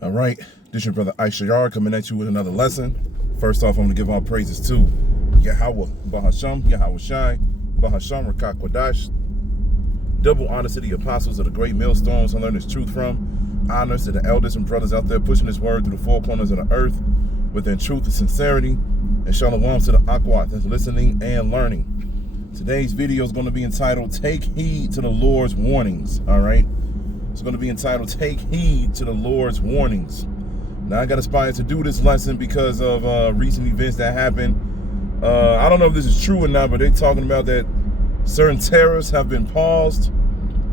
All right, this is your brother Issachar coming at you with another lesson. First off, I'm going to give all praises to Yahweh, Bahasham, Yahweh Shai, Bahasham, Rachaa Quadash. Double honors to the apostles of the great millstones I learned this truth from. Honors to the elders and brothers out there pushing this word through the four corners of the earth within truth and sincerity. And shalom to the Akwat that's listening and learning. Today's video is going to be entitled, Take Heed to the Lord's Warnings. All right. It's going to be entitled, Take Heed to the Lord's Warnings. Now, I got inspired to do this lesson because of recent events that happened. I don't know if this is true or not, but they're talking about that certain tariffs have been paused.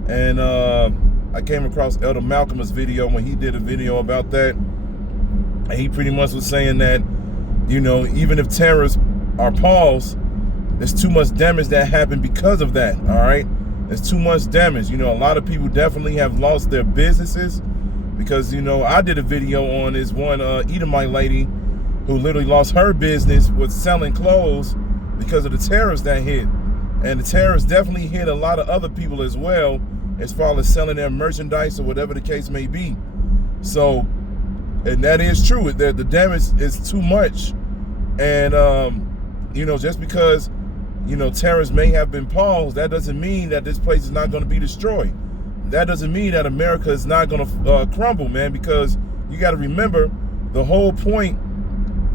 And I came across Elder Malcolm's video when he did a video about that. And he pretty much was saying that, you know, even if tariffs are paused, there's too much damage that happened because of that, all right? There's too much damage. You know, a lot of people definitely have lost their businesses because, you know, I did a video on this one Edomite lady who literally lost her business with selling clothes because of the tariffs that hit. And the tariffs definitely hit a lot of other people as well, as far as selling their merchandise or whatever the case may be. So, and that is true, that the damage is too much. And, you know, just because, you know, tariffs may have been paused, that doesn't mean that this place is not going to be destroyed. That doesn't mean that America is not going to crumble, man, because you got to remember the whole point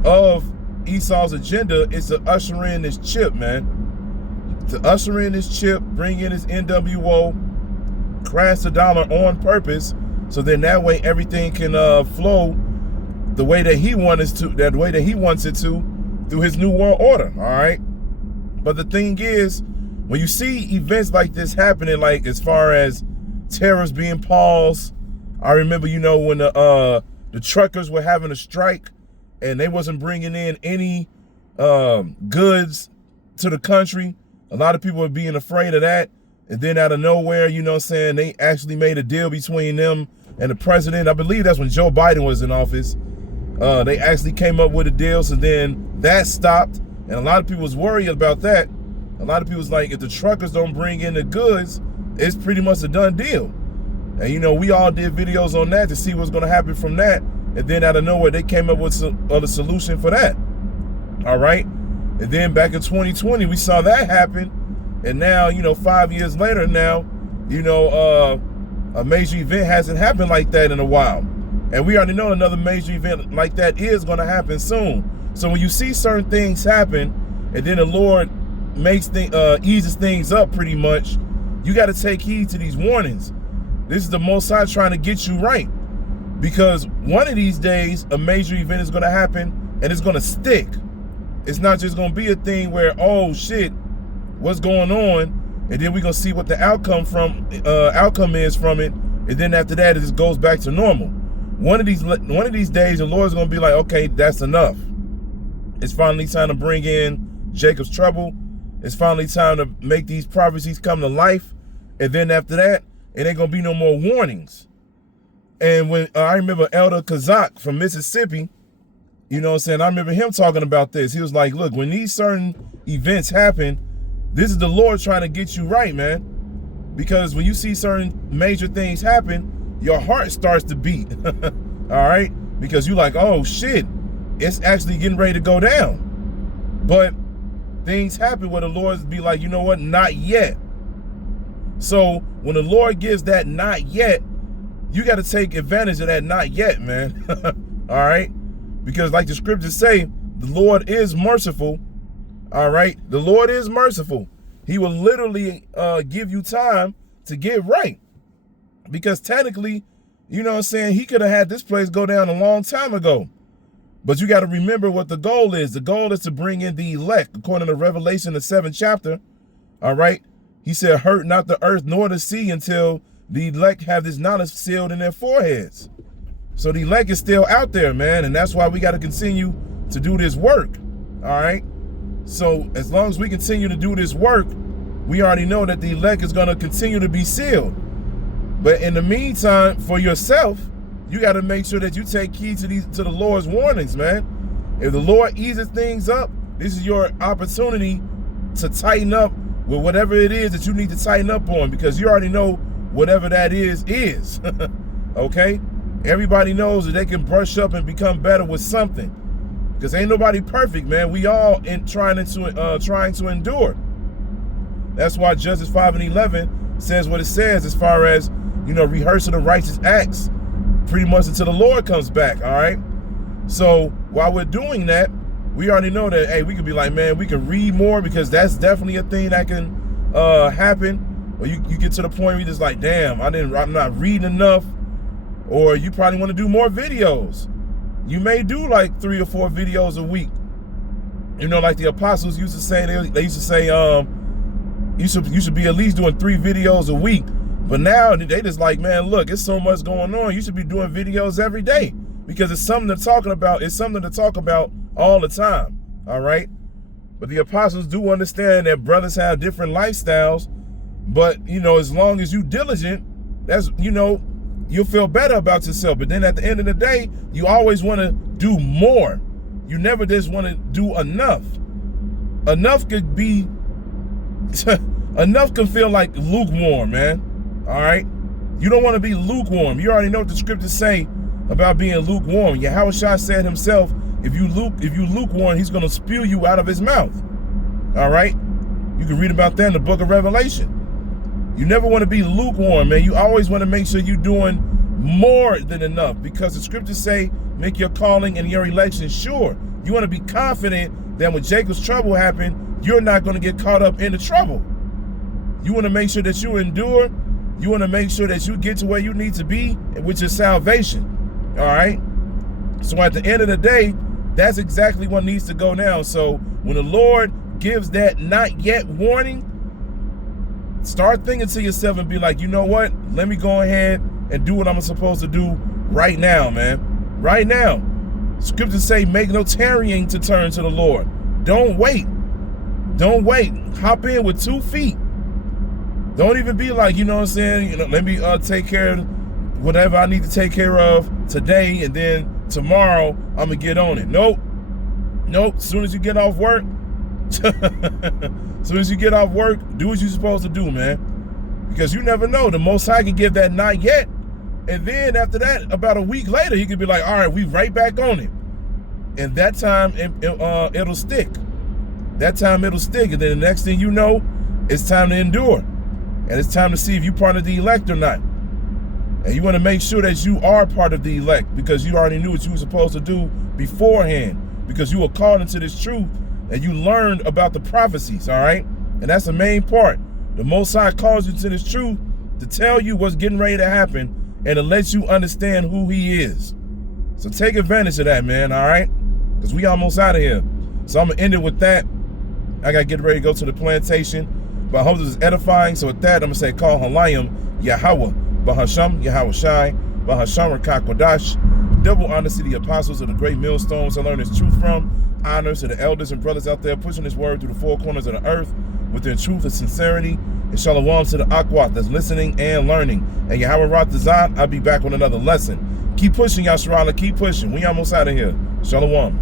of Esau's agenda is to usher in this chip, man. To usher in this chip, bring in his NWO, crash the dollar on purpose, so then that way everything can flow the way that he wants it to, through his new world order, all right? But the thing is, when you see events like this happening, like as far as tariffs being paused, I remember, you know, when the truckers were having a strike and they wasn't bringing in any goods to the country, a lot of people were being afraid of that. And then out of nowhere, you know what I'm saying, they actually made a deal between them and the president. I believe that's when Joe Biden was in office. They actually came up with a deal, so then that stopped. And a lot of people was worried about that. A lot of people was like, if the truckers don't bring in the goods, it's pretty much a done deal. And, you know, we all did videos on that to see what's going to happen from that. And then out of nowhere, they came up with a solution for that. All right. And then back in 2020, we saw that happen. And now, you know, 5 years later now, you know, a major event hasn't happened like that in a while. And we already know another major event like that is going to happen soon. So when you see certain things happen, and then the Lord makes eases things up pretty much, you got to take heed to these warnings. This is the Most High trying to get you right. Because one of these days, a major event is going to happen, and it's going to stick. It's not just going to be a thing where, oh, shit, what's going on? And then we're going to see what the outcome is from it. And then after that, it just goes back to normal. One of these days, the Lord's going to be like, okay, that's enough. It's finally time to bring in Jacob's trouble. It's finally time to make these prophecies come to life. And then after that, it ain't going to be no more warnings. And when I remember Elder Kazak from Mississippi, you know what I'm saying, I remember him talking about this. He was like, look, when these certain events happen, this is the Lord trying to get you right, man. Because when you see certain major things happen, your heart starts to beat. All right? Because you're like, oh, shit. It's actually getting ready to go down. But things happen where the Lord be like, you know what, not yet. So when the Lord gives that not yet, you got to take advantage of that not yet, man. All right? Because like the scriptures say, the Lord is merciful. All right? The Lord is merciful. He will literally give you time to get right. Because technically, you know what I'm saying, he could have had this place go down a long time ago. But you got to remember what the goal is. The goal is to bring in the elect, according to Revelation, the 7th chapter. All right. He said, hurt not the earth nor the sea until the elect have this knowledge sealed in their foreheads. So the elect is still out there, man. And that's why we got to continue to do this work. All right. So as long as we continue to do this work, we already know that the elect is going to continue to be sealed. But in the meantime, for yourself, you got to make sure that you take heed to the Lord's warnings, man. If the Lord eases things up, this is your opportunity to tighten up with whatever it is that you need to tighten up on, because you already know whatever that is. Okay? Everybody knows that they can brush up and become better with something. Because ain't nobody perfect, man. We all trying to endure. That's why Judges 5:11 says what it says as far as, rehearsing the righteous acts pretty much until the Lord comes back, all right? So while we're doing that, we already know that, hey, we could be like, man, we can read more, because that's definitely a thing that can happen. Or you get to the point where you're just like, damn, I'm not reading enough. Or you probably want to do more videos. You may do like 3 or 4 videos a week. Like the apostles used to say, they used to say, you should be at least doing 3 videos a week. But now they just like, man, look, it's so much going on. You should be doing videos every day, because it's something to talk about. It's something to talk about all the time. All right. But the apostles do understand that brothers have different lifestyles. But, as long as you diligent, that's, you'll feel better about yourself. But then at the end of the day, you always want to do more. You never just want to do enough. Enough could be, enough can feel like lukewarm, man. All right? You don't want to be lukewarm. You already know what the scriptures say about being lukewarm. Yahushua said himself, if you lukewarm, he's going to spew you out of his mouth. All right? You can read about that in the book of Revelation. You never want to be lukewarm, man. You always want to make sure you're doing more than enough, because the scriptures say, make your calling and your election sure. You want to be confident that when Jacob's trouble happened, you're not going to get caught up in the trouble. You want to make sure that you endure. You want to make sure that you get to where you need to be, which is salvation. All right? So at the end of the day, that's exactly what needs to go down. So when the Lord gives that not yet warning, start thinking to yourself and be like, you know what? Let me go ahead and do what I'm supposed to do right now, man. Right now. Scriptures say, make no tarrying to turn to the Lord. Don't wait. Don't wait. Hop in with 2 feet. Don't even be like, you know what I'm saying? Let me take care of whatever I need to take care of today, and then tomorrow I'm going to get on it. Nope. Nope. As soon as you get off work, as soon as you get off work, do what you're supposed to do, man. Because you never know. The Most High can give that not yet. And then after that, about a week later, he could be like, all right, we right back on it. And that time, it'll stick. That time it'll stick. And then the next thing you know, it's time to endure. And it's time to see if you're part of the elect or not. And you want to make sure that you are part of the elect, because you already knew what you were supposed to do beforehand. Because you were called into this truth, and you learned about the prophecies, all right? And that's the main part. The Most High calls you to this truth to tell you what's getting ready to happen and to let you understand who he is. So take advantage of that, man, all right? Because we almost out of here. So I'm going to end it with that. I got to get ready to go to the plantation. But I hope this is edifying. So with that, I'm going to say, call Halayim Yahweh, Bahasham, Yahweh Shai, Bahasham Rachaa Kodash. Double honor to the apostles of the great millstones I learned this truth from. Honors to the elders and brothers out there pushing this word through the 4 corners of the earth within truth and sincerity. And shalom to the Akwat that's listening and learning. And Yahweh Ratazat, I'll be back with another lesson. Keep pushing, Yasharala. Keep pushing. We almost out of here. Shalom.